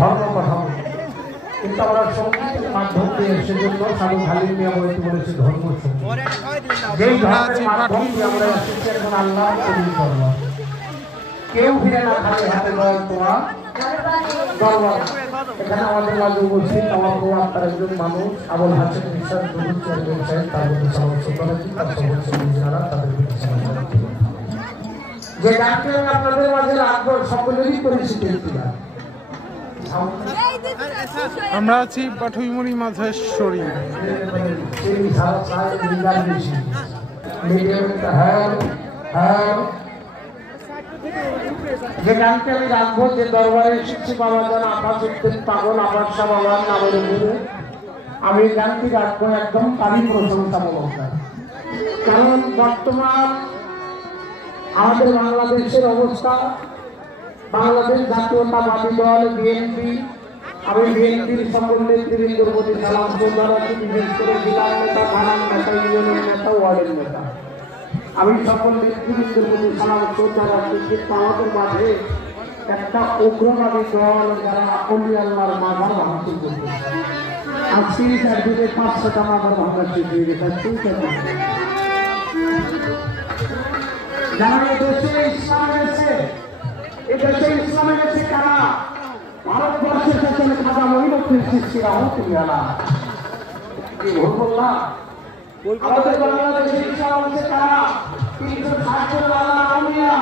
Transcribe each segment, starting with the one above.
ধর্ম কাঠামো, কিন্তু আমরা সঙ্গীতের মাধ্যম দিয়ে সেজন্য সাধু খালিদ মিয়া বলেছে ধর্ম সঙ্গীত। যেই ধর্মের মাধ্যম দিয়ে আমরা এসেছি এখন আল্লাহ কবুল করলাম। কেউ ফিরে না খালি হাতে নয় তোমার দরবার। এখানে আমাদের মাঝে উপস্থিত আমার বউ আপনার একজন মানুষ আবুল হাসেম বিশ্বাস প্রভু চেয়ারম্যান সাহেব, তার মধ্যে সমস্ত তাদের যে গানকে আপনাদের মাঝে রাখবো সকলেরই পরিচিত একটি গান। আমরা আছি পাঠুইমুড়ি মাঝেশ্বরী। যে গানকে আমি রাখবো, যে দরবারে এসেছি বাবা যান আকাশ উঠতেন পাগল আবার শাহ বাবার নামের উপরে, আমি গানটি রাখবো একদম তারই প্রশংসামূলক গান। কারণ বর্তমান আমাদের বাংলাদেশের অবস্থা, বাংলাদেশ জাতীয়তাবাদী দল বিএনপি, আমি বিএনপির সকল নেতৃবৃন্দর প্রতি সালাম শ্রদ্ধা রাখি, বিশেষ করে জেলার নেতা, থানার নেতা, ইউনিয়নের নেতা, ওয়ার্ডের নেতা, আমি সকল নেতৃবৃন্দের প্রতি সালাম শ্রদ্ধা রাখি। কিন্তু আমাদের মাঝে একটা উগ্রবাদী দল যারা অলি আল্লাহর মাঝার ভাঙচুর করবে, আজ ৩০ দিনে ৫০০টা মাঝার ভাঙা শেষ হয়ে গেছে। যারা দেশে ইসলাম এনেছে, এই দেশে ইসলাম এনেছে কারা? ভারতবর্ষের পেছনে খাজা মঈনুদ্দিন চিশতি রাহমাতুল্লাহ। কি ভুল বললাম? আমাদের বাংলাদেশে ইসলাম এনেছে কারা? ৩৬০ জন আল্লাহর আউলিয়া,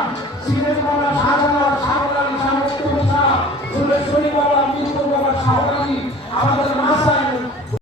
সিলেট বাবা শাহজালাল, শাহজালাল শাহ মুস্তাফা, সুরেশ্বরী বাবা, মিরপুর বাবা শাহজালাল, আমাদের মাসা